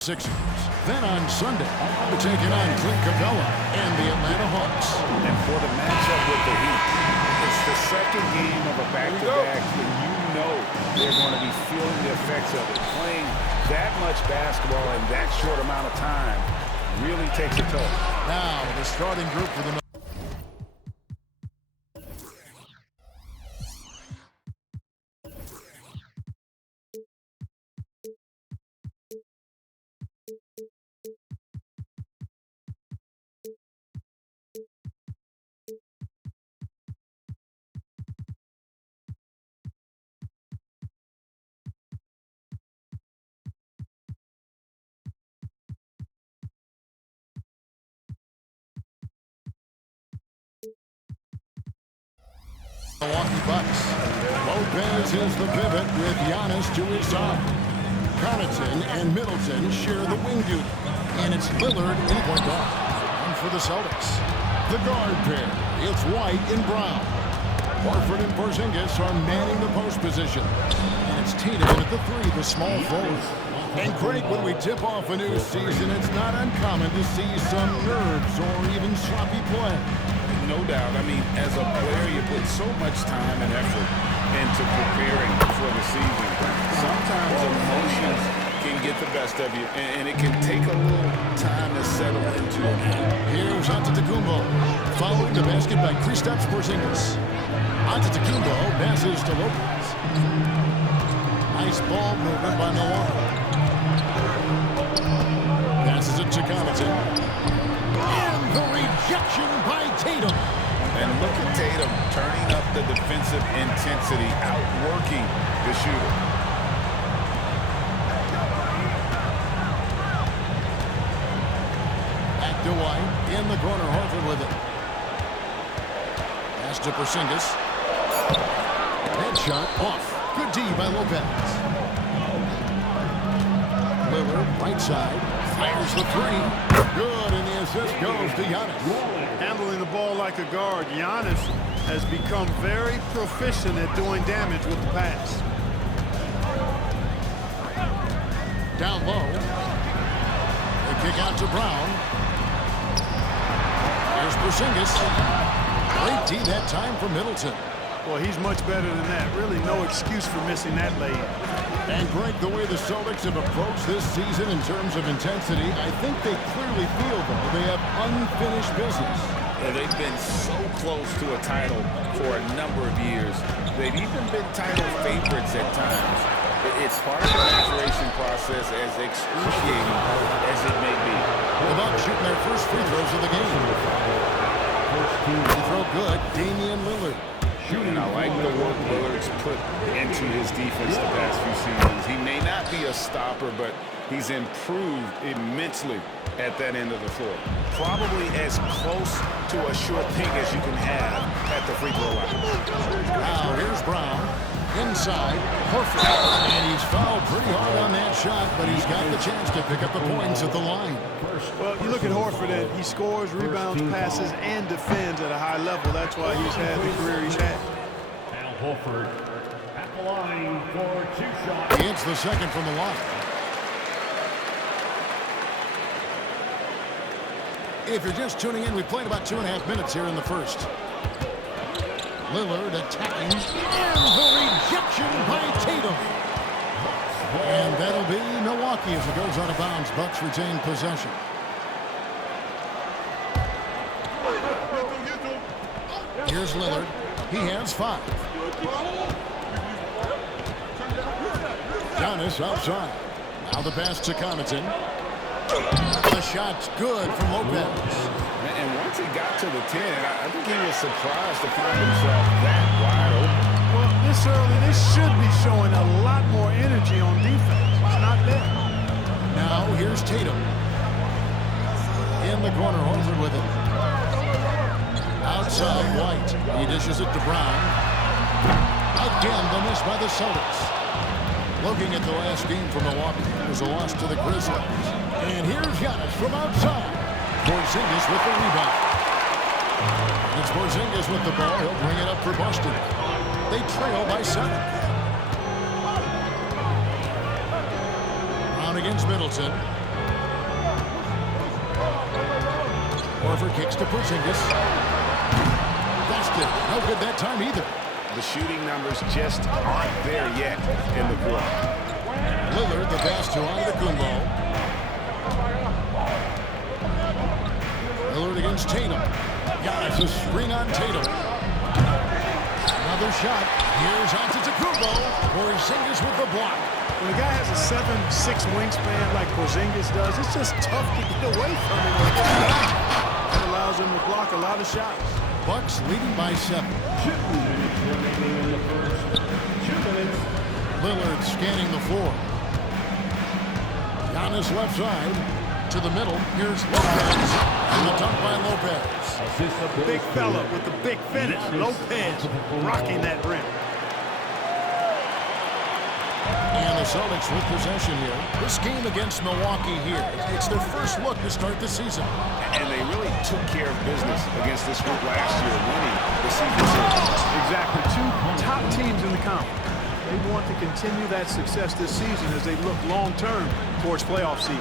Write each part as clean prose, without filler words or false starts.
Sixers. Then on Sunday, they're taking on Clint Capella and the Atlanta Hawks. And for the matchup with the Heat, it's the second game of a back-to-back, and you know they're going to be feeling the effects of it. Playing that much basketball in that short amount of time really takes a toll. Now, the starting group for the Milwaukee Bucks. Lopez is the pivot with Giannis to his side. Connaughton and Middleton share the wing duty. And it's Lillard in point guard. And for the Celtics, the guard pair, it's White and Brown. Horford and Porzingis are manning the post position. And it's Tatum at the three, the small forward. And Craig, when we tip off a new season, it's not uncommon to see some nerves or even sloppy play. No doubt. I mean, as a player, you put so much time and effort into preparing for the season. Sometimes emotions can get the best of you, and it can take a little time to settle into it. Here's Antetokounmpo, following the basket by Kristaps Porzingis. Antetokounmpo passes to Lopez. Nice ball movement by Milwaukee. Passes it to Connaughton. And the rejection by Tatum. And look at Tatum turning up the defensive intensity, outworking the shooter. Back to White. In the corner, Horford with it. Pass to Porzingis. Headshot off. Good D by Lopez. Lillard, right side. Fires the three. Good, and the assist goes to Giannis. Handling the ball like a guard, Giannis has become very proficient at doing damage with the pass. Down low. They kick out to Brown. Here's Porzingis. Great D that time for Middleton. Well, he's much better than that. Really no excuse for missing that lay-in. And Greg, the way the Celtics have approached this season in terms of intensity, I think they clearly feel, though, they have unfinished business. Well, they've been so close to a title for a number of years. They've even been title favorites at times. It's part of the maturation process, as excruciating as it may be. The Bucks shooting their first free throws of the game. Free throw good, Damian Lillard. And I like the work Lillard's put into his defense the past few seasons. He may not be a stopper, but he's improved immensely at that end of the floor. Probably as close to a sure thing as you can have at the free throw line. Now here's Brown. Inside, Horford. And he's fouled pretty hard on that shot, but he's got the chance to pick up the points at the line. Well, you look at Horford, and he scores, rebounds, passes, and defends at a high level. That's why he's had the career he's had. Al Horford at the line for 2 shots. He hits the second from the line. If you're just tuning in, we played about 2.5 minutes here in the first. Lillard attacking, and the rejection by Tatum. And that'll be Milwaukee as it goes out of bounds. Bucks retain possession. Here's Lillard. He has 5. Giannis outside. Now the pass to Connaughton. The shot's good from Lopez. And once he got to the 10, I think he was surprised to find himself that wide open. Well, this early, they should be showing a lot more energy on defense. It's not there. Now here's Tatum. In the corner, Horford with it. Outside, White. He dishes it to Brown. Again, the miss by the Celtics. Looking at the last game for Milwaukee, it was a loss to the Grizzlies. And here's Giannis from outside. Porzingis with the rebound. It's Porzingis with the ball. He'll bring it up for Boston. They trail by 7. Brown against Middleton. River kicks to Porzingis. That's it. No good that time either. The shooting numbers just aren't there yet in the quarter. Lillard, the pass to Antetokounmpo. Lillard against Tatum. Giannis a screen on Tatum. Another shot. Here's Antetokounmpo. Porzingis with the block. When a guy has a 7'6" wingspan like Porzingis does, it's just tough to get away from him. That allows him to block a lot of shots. Bucks leading by 7. 2 minutes remaining in the first. 2 minutes. Lillard scanning the floor. Giannis left side to the middle. Here's Lopez. And the dunk by Lopez. Big fella with the big finish. Lopez rocking that rim. And the Celtics with possession here. This game against Milwaukee here, it's their first look to start the season. And they really took care of business against this group last year, winning the season series. Exactly. 2 top teams in the conference. They want to continue that success this season as they look long-term towards playoff seeding.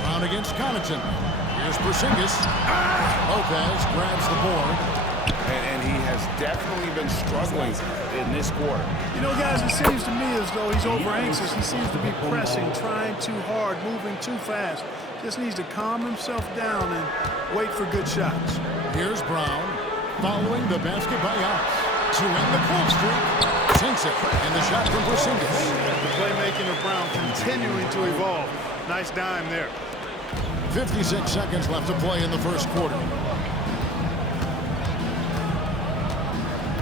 Brown against Connaughton. Here's Porzingis. Lopez grabs the board. And he has definitely been struggling in this quarter. You know, guys, it seems to me as though he's over-anxious. He seems to be pressing, trying too hard, moving too fast. Just needs to calm himself down and wait for good shots. Here's Brown following the basket by Giannis to end the cold streak. Sinks it, and the shot from Porzingis. The playmaking of Brown continuing to evolve. Nice dime there. 56 seconds left to play in the first quarter.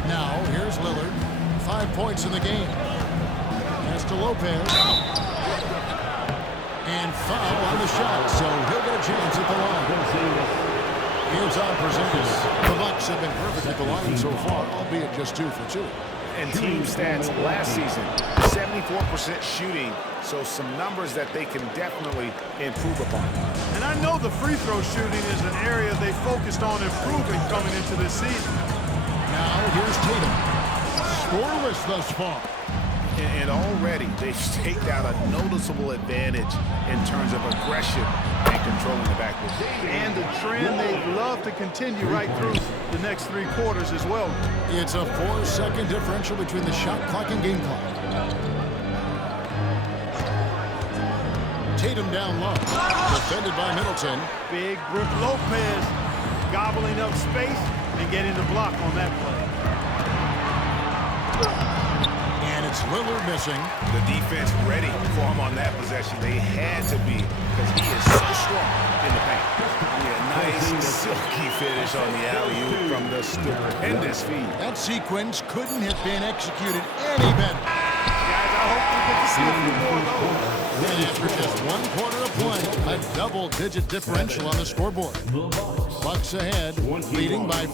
Now, here's Lillard. 5 points in the game. Pass to Lopez. And foul on the shot, so he'll get a chance at the line. Here's on Porzingis. The Bucks have been perfect at the line so far, albeit just 2 for 2. And team stats last season, 74% shooting, so some numbers that they can definitely improve upon. And I know the free throw shooting is an area they focused on improving coming into this season. Now, here's Tatum. Scoreless thus far. And already they've staked out a noticeable advantage in terms of aggression and controlling the backcourt. And the trend they'd love to continue right through the next 3 quarters as well. It's a 4-second differential between the shot clock and game clock. Tatum down low. Defended by Middleton. Big Brook Lopez gobbling up space and getting the block on that play. And it's Lillard missing. The defense ready for him on that possession. They had to be because he is so strong in the paint. Yeah, nice silky finish on the alley-oop from the stupendous feed. That sequence couldn't have been executed any better. Guys, I hope we get to see a few more of those. And after just 1 quarter of play, a double-digit differential on the scoreboard. Bucks ahead, leading by...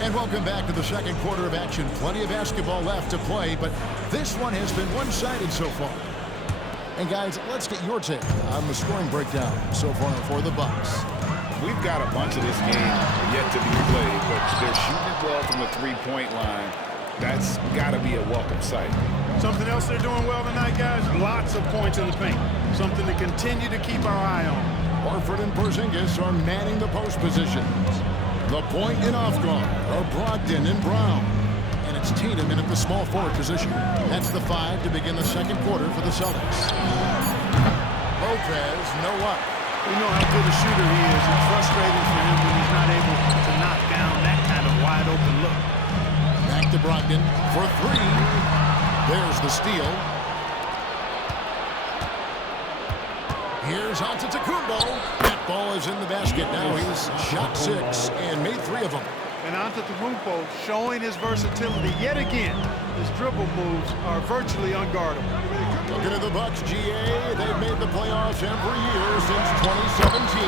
And welcome back to the second quarter of action. Plenty of basketball left to play, but this one has been one-sided so far. And guys, let's get your take on the scoring breakdown so far for the Bucks. We've got a bunch of this game yet to be played, but they're shooting it well from the three-point line. That's got to be a welcome sight. Something else they're doing well tonight, guys? Lots of points in the paint. Something to continue to keep our eye on. Horford and Porzingis are manning the post positions. The point and off guard are Brogdon and Brown. And it's Tatum in at the small forward position. That's the 5 to begin the second quarter for the Celtics. Lopez, no luck. We know how good a shooter he is. It's frustrating for him when he's not able to knock down that kind of wide open look. Back to Brogdon for 3. There's the steal. Here's Antetokounmpo. That ball is in the basket. Now he's shot 6 and made 3 of them. And Antetokounmpo showing his versatility yet again. His dribble moves are virtually unguardable. Looking at the Bucks, GA, they've made the playoffs every year since 2017.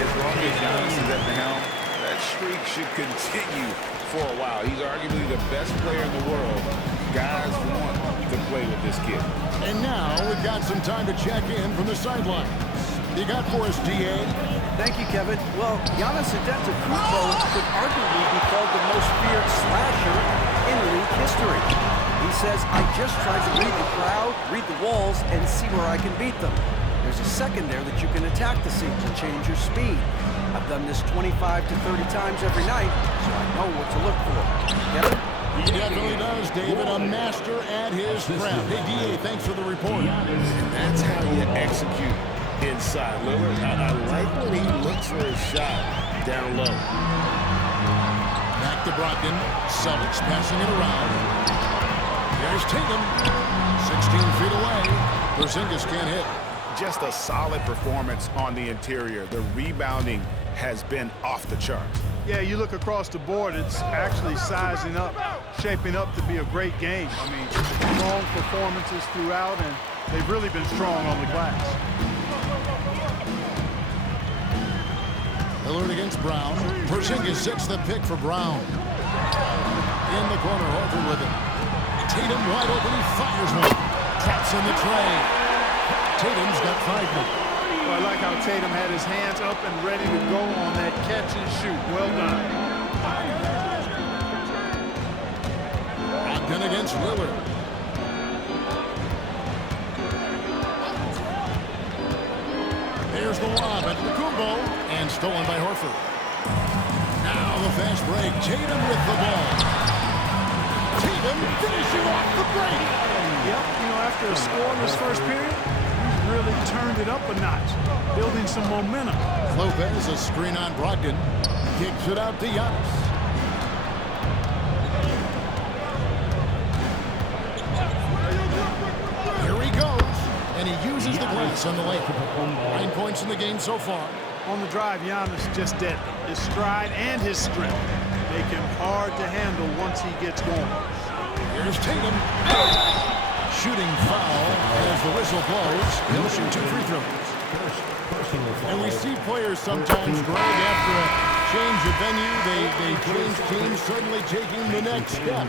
As long as Giannis is at the helm, that streak should continue for a while. He's arguably the best player in the world. Guys want to play with this kid. And now we've got some time to check in from the sidelines. You got for us, DA? Thank you, Kevin. Well, Giannis Antetokounmpo could arguably be called the most feared slasher in league history. He says, I just tried to read the crowd, read the walls, and see where I can beat them. There's a second there that you can attack the seat to change your speed. I've done this 25 to 30 times every night, so I know what to look for. Get it? He definitely does, David. A master at his craft. Hey, D.A., thanks for the report. And that's how you execute inside. Lillard, I like when he looks for his shot down low. Back to Brogdon. Celtics passing it around. There's Tatum. 16 feet away. Porzingis can't hit. Just a solid performance on the interior. The rebounding has been off the charts. Yeah, you look across the board, it's actually sizing up, shaping up to be a great game. I mean, strong performances throughout, and they've really been strong on the glass. Lillard against Brown. Porzingis sets the pick for Brown. In the corner, Horford with it. Tatum wide open, he fires one. Traps in the tray. Tatum's got 5 now. Well, I like how Tatum had his hands up and ready to go on that catch and shoot. Well done. Brogdon against Lillard. There's the lob at Kumbo, and stolen by Horford. Now the fast break. Tatum with the ball. Tatum finishing off the break. Yep, you know, after a scoreless first period, he's really turned it up a notch, building some momentum. Lopez, a screen on Brogdon. Kicks it out to Giannis. Here he goes, and he uses the glass on the lane. 9 points in the game so far. On the drive, Giannis just dead. His stride and his strength make him hard to handle once he gets going. Here's Tatum. Shooting foul as the whistle blows. He'll shoot 2 free throws. And we see players sometimes, Greg, after a change of venue, they change teams, suddenly taking the next step.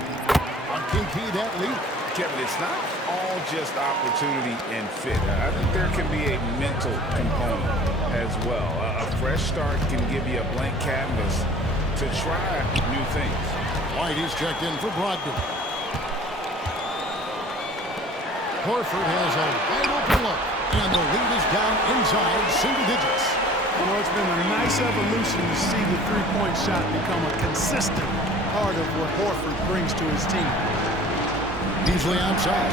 What can key that lead? Kevin, it's not all just opportunity and fit. I think there can be a mental component as well. A fresh start can give you a blank canvas to try new things. White is checked in for Brogdon. Horford has a wide open look, and the lead is down inside single digits. You know, it's been a nice evolution to see the three-point shot become a consistent part of what Horford brings to his team. Easily outside.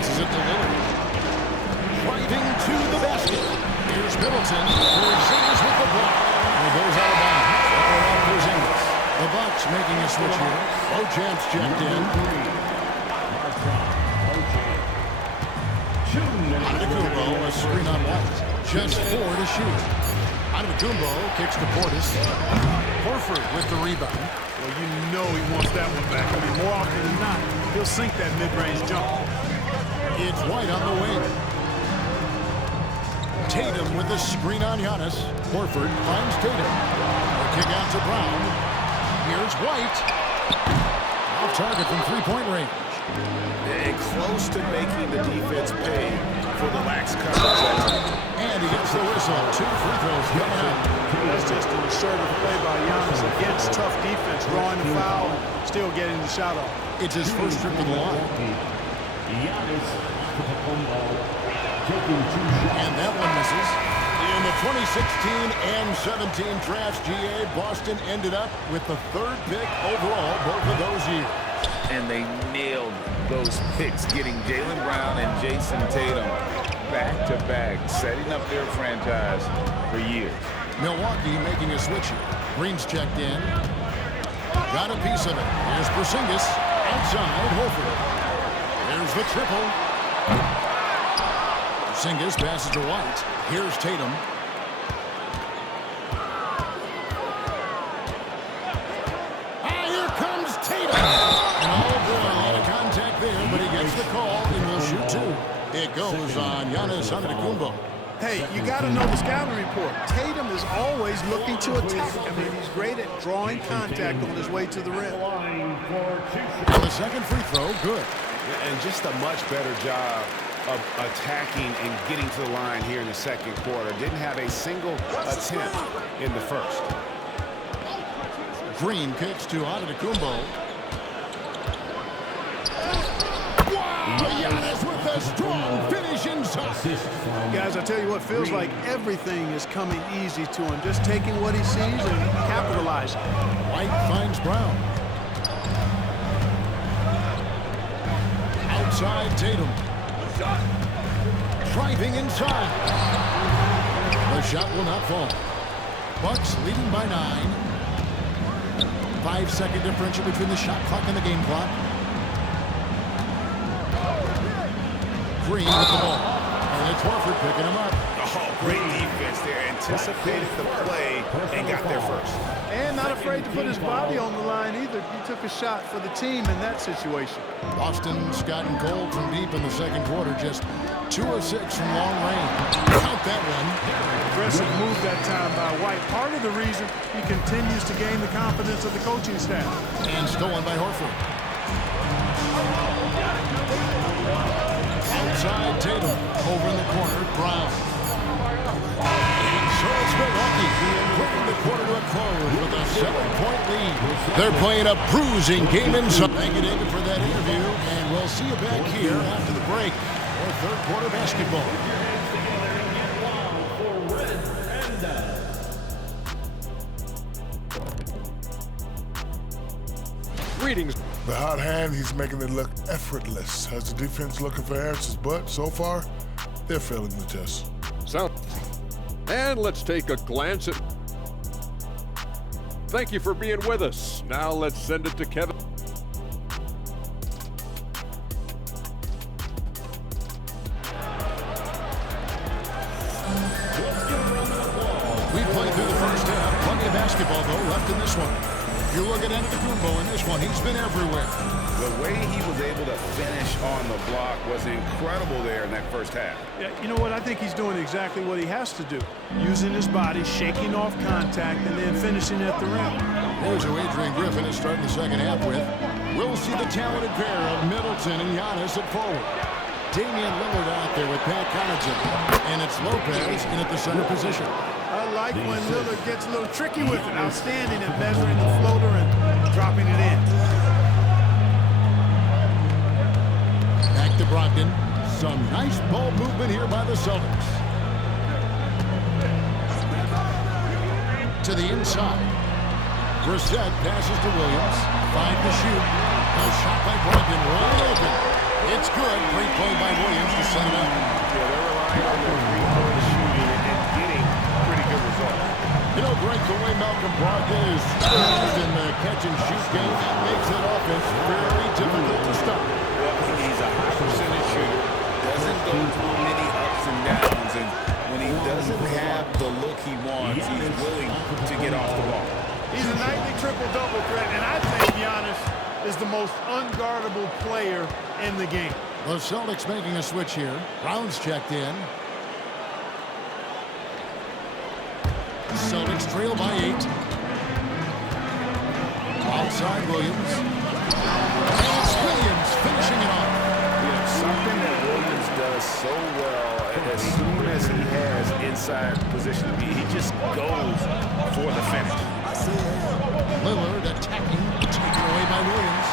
This is it to Lillard. Driving to the basket. Here's Middleton. Porzingis with the block. And it goes out of bounds. Porzingis. The Bucks making a switch here. Ochamps checked in. Antetokounmpo, a screen on White. Just 4 to shoot. Antetokounmpo kicks to Portis. Horford with the rebound. Well, you know he wants that one back. I mean, more often than not, he'll sink that mid-range jump. It's White on the wing. Tatum with the screen on Giannis. Horford finds Tatum. A kick out to Brown. Here's White. Off target from three-point range. And close to making the defense pay for the lax coverage. And he gets the whistle. 2 free throws coming out. That's just an assertive play by Giannis against tough defense, drawing the foul, still getting the shot off. It's his first trip to the line. And that one misses. In the 2016 and 17 drafts, GA, Boston ended up with the 3rd pick overall both of those years. And they nailed those picks, getting Jaylen Brown and Jason Tatum back-to-back, setting up their franchise for years. Milwaukee making a switch here. Green's checked in. Got a piece of it. Here's Porzingis. Outside, Horford. There's the triple. Porzingis passes to White. Here's Tatum. Here comes Tatum. Oh, boy, a lot of contact there, but he gets the call, and will shoot 2. It goes on Giannis Antetokounmpo. Hey, you got to know the scouting report. Tatum is always looking to attack. I mean, he's great at drawing contact on his way to the rim. And the second free throw, good. And just a much better job of attacking and getting to the line here in the second quarter. Didn't have a single attempt in the first. Green kicks to Antetokounmpo. a strong finish inside. Guys, I tell you what, feels like everything is coming easy to him. Just taking what he sees and capitalizing. White finds Brown. Outside Tatum. Driving inside. The shot will not fall. Bucks leading by 9. 5-second differential between the shot clock and the game clock. Green with the ball. And it's Horford picking him up. Oh, great defense there. Anticipated the play and got there first. And not afraid to put his body on the line either. He took a shot for the team in that situation. Boston, Scott, and Cole from deep in the second quarter. Just 2 of 6 from long range. Count that one. Aggressive move that time by White. Part of the reason he continues to gain the confidence of the coaching staff. And stolen by Horford. Outside Tatum. Over in the corner, Brown. And so it's Milwaukee bringing the quarter to a close with a 7-point lead. They're playing a bruising game inside. Thank you, David, for that interview. And we'll see you back here after the break for third quarter basketball. Greetings. The hot hand, he's making it look effortless. Has the defense looking for answers, but so far, they're failing the test. And let's take a glance at... Thank you for being with us. Now let's send it to Kevin. We played through the first half. Plenty of basketball, though, left in this one. You're looking at Antetokounmpo in this one. He's been everywhere. The way he was able to finish on the block was incredible there in that first half. Yeah, you know what? I think he's doing exactly what he has to do. Using his body, shaking off contact, and then finishing at the rim. Here's who Adrian Griffin is starting the second half with. We'll see the talented pair of Middleton and Giannis at forward. Damian Lillard out there with Pat Connaughton. And it's Lopez in at the center position. I like when Lillard gets a little tricky with it. Outstanding at measuring the floater and dropping it in. Back to Brogdon. Some nice ball movement here by the Celtics. To the inside. Brissett passes to Williams. 5 to shoot. A shot by Brogdon. Wide open. It's good. Great play by Williams to set it up. Yeah, they're relying on their three-point shooting and getting pretty good results. You know, Greg, the way Malcolm Brogdon is used in the catch-and-shoot game, that makes that offense very difficult to stop. Well, he's a high percentage shooter, doesn't go through many ups and downs, and when he doesn't have the look he wants, he's willing to get off the ball. He's a nightly triple-double threat, and I think Giannis is the most unguardable player in the game. The Celtics making a switch here. Brown's checked in. The Celtics trail by 8. Outside Williams. And it's Williams finishing it off. Yeah, something that Williams does so well as soon as he has inside position to be, he just goes for the finish. Lillard attacking, taken away by Williams.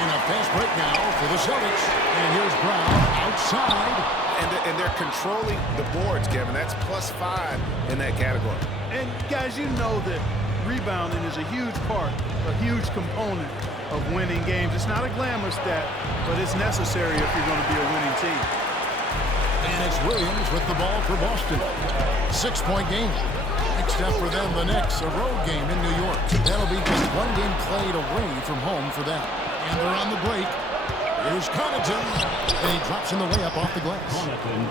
And a fast break now for the Celtics. And here's Brown outside. And they're controlling the boards, Kevin. That's +5 in that category. And guys, you know that rebounding is a huge part, a huge component of winning games. It's not a glamour stat, but it's necessary if you're going to be a winning team. And it's Williams with the ball for Boston. 6-point game. Next up for them, the Knicks, a road game in New York. That'll be just one game played away from home for them. And they're on the break. Here's Connaughton. And he drops in the layup off the glass.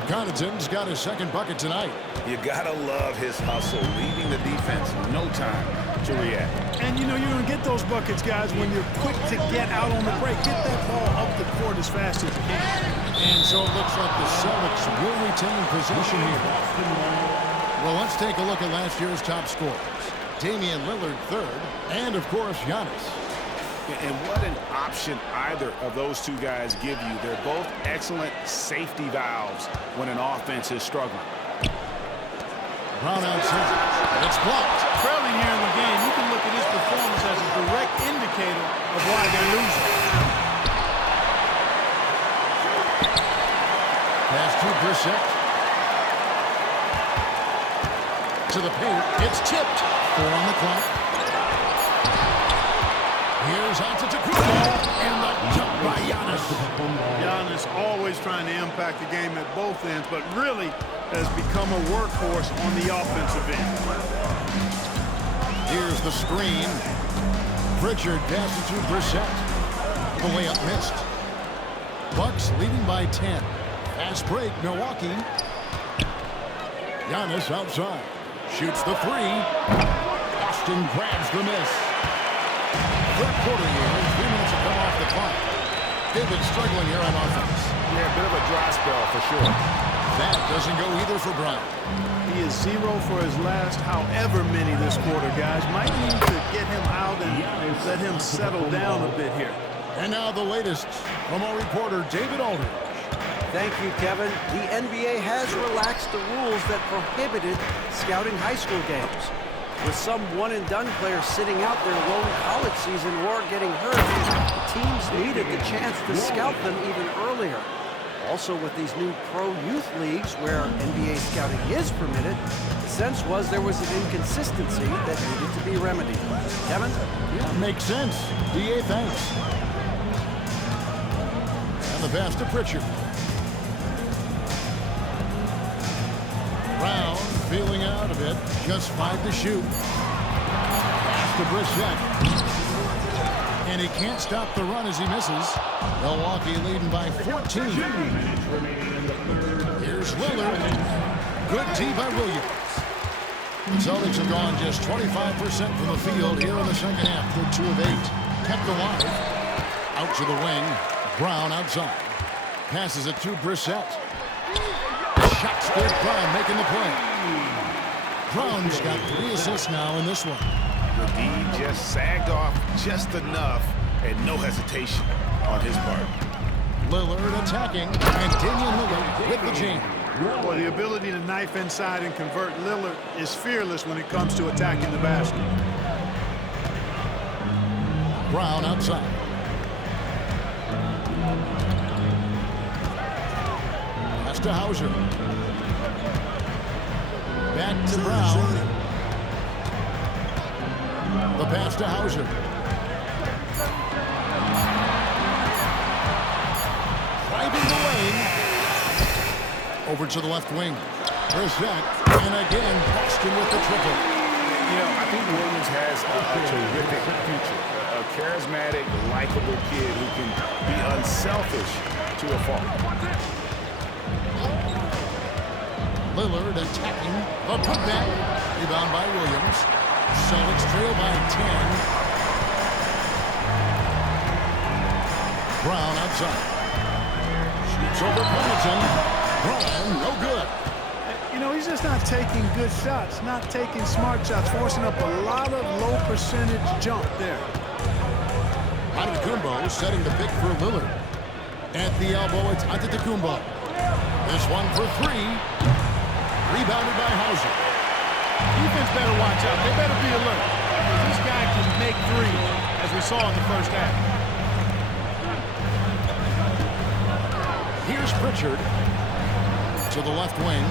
Connaughton's got his second bucket tonight. You gotta love his hustle, leaving the defense no time to react. And you know you're going to get those buckets, guys, when you're quick to get out on the break. Get that ball up the court as fast as you can. And so it looks like the Celtics will retain possession here. Well, let's take a look at last year's top scorers. Damian Lillard third, and of course Giannis. And what an option either of those two guys give you. They're both excellent safety valves when an offense is struggling. Brown outside. It's blocked. Trailing here in the game, you can look at his performance as a direct indicator of why they're losing. Brissett. To the paint. It's tipped. 4 on the clock. Here's Antetokounmpo. And the jump by Giannis. Giannis always trying to impact the game at both ends, but really has become a workhorse on the offensive end. Here's the screen. Pritchard passes to Brissett. The layup missed. Bucks leading by 10. Fast break, Milwaukee. Giannis outside. Shoots the 3. Austin grabs the miss. Third quarter here. 3 minutes have come off the clock. They've been struggling here on offense. Yeah, a bit of a dry spell for sure. That doesn't go either for Brown. He is 0 for his last however many this quarter, guys. Might need to get him out and let him settle down a bit here. And now the latest from our reporter, David Aldridge. Thank you, Kevin. The NBA has relaxed the rules that prohibited scouting high school games. With some one-and-done players sitting out their lone college season or getting hurt, the teams needed the chance to scout them even earlier. Also, with these new pro youth leagues where NBA scouting is permitted, the sense was there was an inconsistency that needed to be remedied. Kevin? Yeah, makes sense. DA, thanks. And the pass to Pritchard. Brown feeling out a bit. Just 5 to shoot. Pass to Brissett. And he can't stop the run as he misses. Milwaukee leading by 14. Here's Lillard. Good D by Williams. The Celtics have gone just 25% from the field here in the second half. They're 2 of 8. Kept alive. Out to the wing. Brown outside. Passes it to Brissett. Shot's good. Brown making the play. Brown's got 3 assists now in this one. The D just sagged off just enough and no hesitation on his part. Lillard attacking, and Damian Lillard with the jam. Well, the ability to knife inside and convert Lillard is fearless when it comes to attacking the basket. Brown outside. Pass to Hauser. Back to Brown. The pass to Hauser. Driving the lane. Over to the left wing. Brissett. And again, Boston with the triple. You know, I think Williams has a terrific future. A charismatic, likable kid who can be unselfish to a fault. Lillard attacking. The putback. Rebound by Williams. Celtics trail by 10. Brown outside. Shoots over Connaughton. Brown, no good. You know, he's just not taking good shots, not taking smart shots, forcing up a lot of low percentage jump there. Antetokounmpo setting the pick for Lillard. At the elbow, it's Antetokounmpo. This one for 3. Rebounded by Hauser. Defense better watch out. They better be alert. This guy can make 3, as we saw in the first half. Here's Pritchard to the left wing.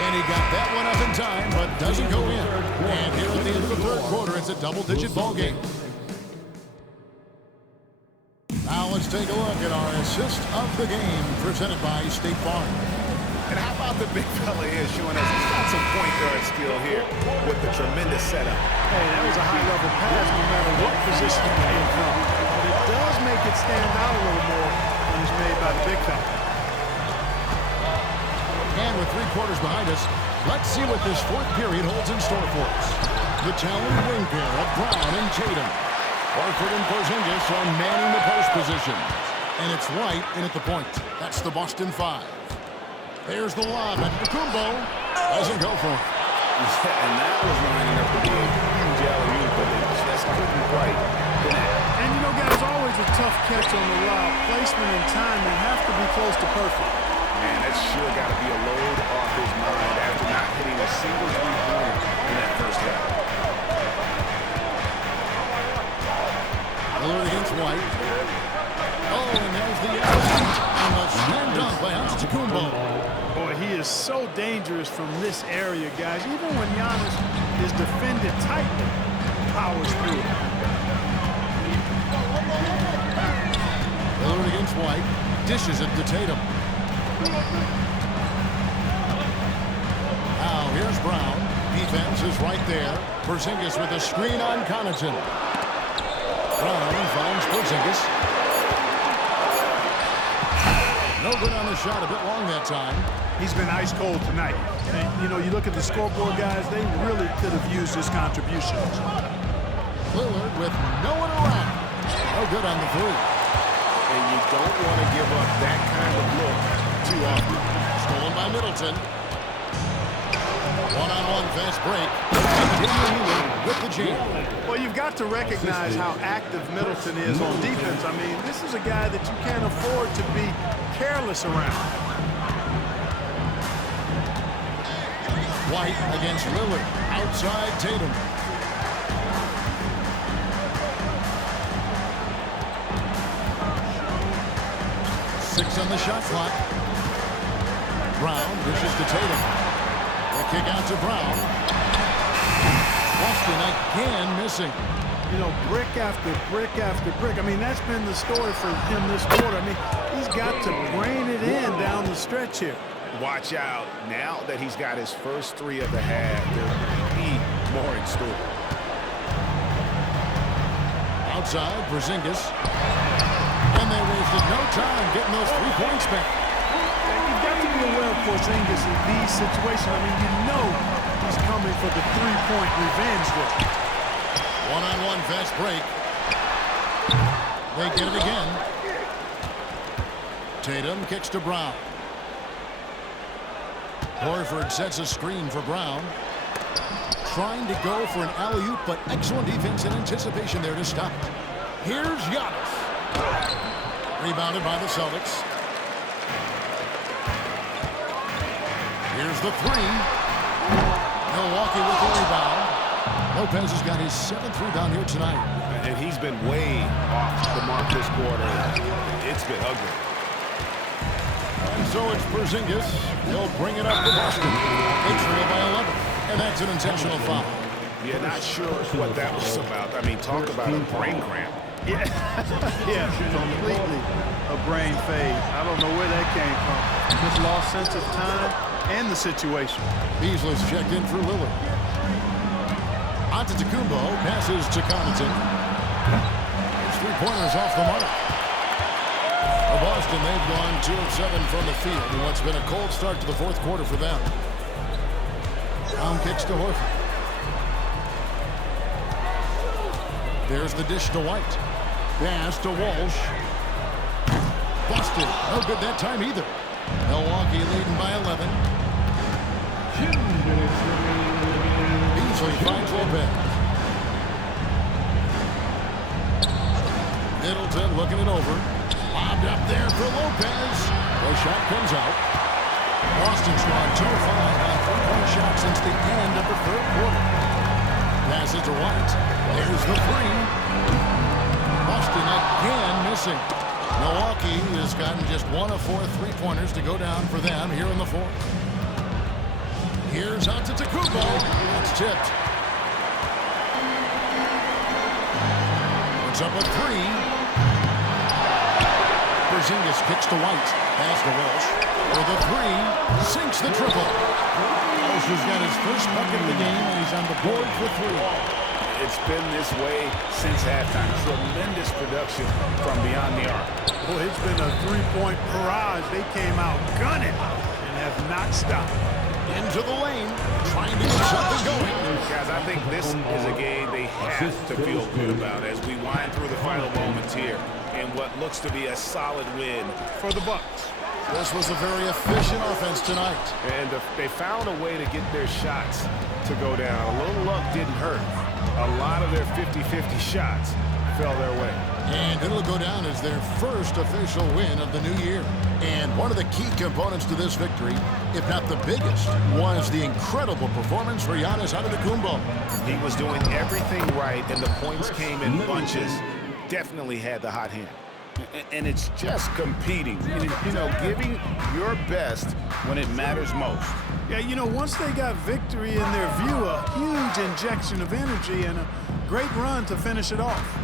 And he got that one up in time, but doesn't go in. And here at the end of the third quarter, it's a double-digit ball game. Now let's take a look at our assist of the game, presented by State Farm. And how about the big fella here showing us he's got some point guard skill here with the tremendous setup. Hey, that was a high-level pass no matter what position it came from. But it does make it stand out a little more when it's made by the big fella. And with 3 quarters behind us, let's see what this fourth period holds in store for us. The talented wing pair of Brown and Tatum. Horford and Porzingis are manning the post position. And it's White in at the point. That's the Boston 5. There's the lob, and Antetokounmpo doesn't go for it. Yeah, and that was lining up to be a huge alley-oop, but it just couldn't quite connect. And you know, guys, always a tough catch on the lob. Placement and timing have to be close to perfect. Man, that's sure got to be a load off his mind after not hitting a single three-pointer in that first half. Lillard against White. Oh, and there's the Antetokounmpo. Boy, he is so dangerous from this area, guys. Even when Giannis is defended tightly, powers through it. Lillard against White. Dishes it to Tatum. Now here's Brown. Defense is right there. Porzingis with a screen on Connaughton. Brown finds Porzingis. No good on the shot. A bit long that time. He's been ice cold tonight. And, you know, you look at the scoreboard, guys, they really could have used his contributions. Lillard with no one around. No good on the three. And you don't want to give up that kind of look too often. Stolen by Middleton. One-on-one fast break. Continuing with the jam. Well, you've got to recognize how active Middleton is on defense. I mean, this is a guy that you can't afford to be careless around. White against Lillard. Outside Tatum. Six on the shot clock. Brown dishes to Tatum. The kick out to Brown. Boston again missing. You know, brick after brick after brick. I mean, that's been the story for him this quarter. I mean, he's got to brain it in down the stretch here. Watch out. Now that he's got his first three of the half, there'll be more in store. Outside, Porzingis. And they wasted no time getting those 3 points back. You've got to be aware of Porzingis in these situations. I mean, you know he's coming for the three-point revenge there. One-on-one fast break. They get it again. Tatum kicks to Brown. Horford sets a screen for Brown. Trying to go for an alley-oop, but excellent defense and anticipation there to stop it. Here's Giannis. Rebounded by the Celtics. Here's the three. Milwaukee with the rebound. Lopez has got his 7th rebound here tonight. And he's been way off the mark this quarter. It's been ugly. And so it's Porzingis. He'll bring it up to Boston. They trail by 11. And that's an intentional foul. Yeah, not sure what that was about. I mean, talk about a brain cramp. Yeah, yeah, completely a brain fade. I don't know where that came from. Just lost sense of time and the situation. Beasley's checked in for Lillard. Antetokounmpo passes to Connaughton. His 3-pointers off the mark. For Boston, they've gone 2 of 7 from the field in what's been a cold start to the 4th quarter for them. Brown kicks to Horford. There's the dish to White. Pass to Walsh. Busted. No good that time either. Milwaukee leading by 11. Beasley finds Lopez. Middleton looking it over. Lobbed up there for Lopez. The shot comes out. Boston's gone 2 of 5 on 3-point shots since the end of the 3rd quarter. Passes to White. There's the three. Boston again missing. Milwaukee has gotten just 1 of 4 3-pointers to go down for them here in the 4th. Here's Antetokounmpo. That's tipped. Puts up a 3. Porzingis kicks to White. Pass to Walsh. For the 3. Sinks the triple. Walsh has got his first bucket of the game, and he's on the board for 3. It's been this way since halftime. Tremendous production from beyond the arc. Well, it's been a 3-point barrage. They came out gunning and have not stopped. Into the lane, trying to get something going. Guys, I think this is a game they have to feel good about as we wind through the final moments here in what looks to be a solid win for the Bucks. This was a very efficient offense tonight. And they found a way to get their shots to go down. A little luck didn't hurt. A lot of their 50-50 shots fell their way. And it'll go down as their first official win of the new year. And one of the key components to this victory, if not the biggest, was the incredible performance for Giannis Antetokounmpo. He was doing everything right, and the points came in bunches. Definitely had the hot hand. And it's just competing, you know, giving your best when it matters most. Yeah, you know, once they got victory in their view, a huge injection of energy and a great run to finish it off.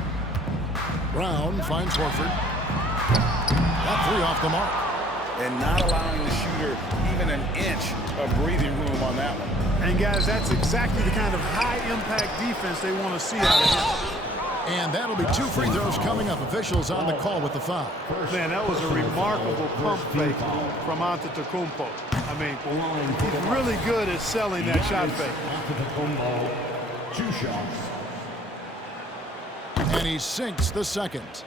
Brown finds Horford. That three off the mark. And not allowing the shooter even an inch of breathing room on that one. And guys, that's exactly the kind of high-impact defense they want to see out of him. And that'll be 2 free throws coming up. Officials on the call with the foul. Man, that was a remarkable pump fake from Antetokounmpo. I mean, he's really good at selling that shot fake. Antetokounmpo, 2 shots. And he sinks the second.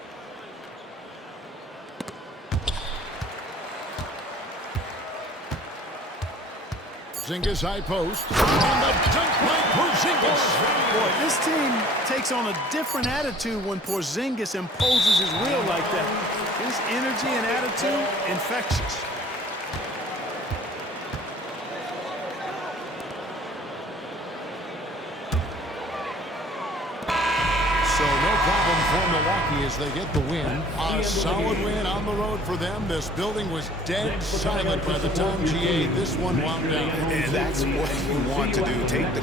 Porzingis high post. And the dunk by Porzingis. Boy, this team takes on a different attitude when Porzingis imposes his will like that. His energy and attitude, infectious. So no problem for Milwaukee as they get the win. A solid win on the road for them. This building was dead silent by the time GA this one wound down. And that's what you want to do. Take the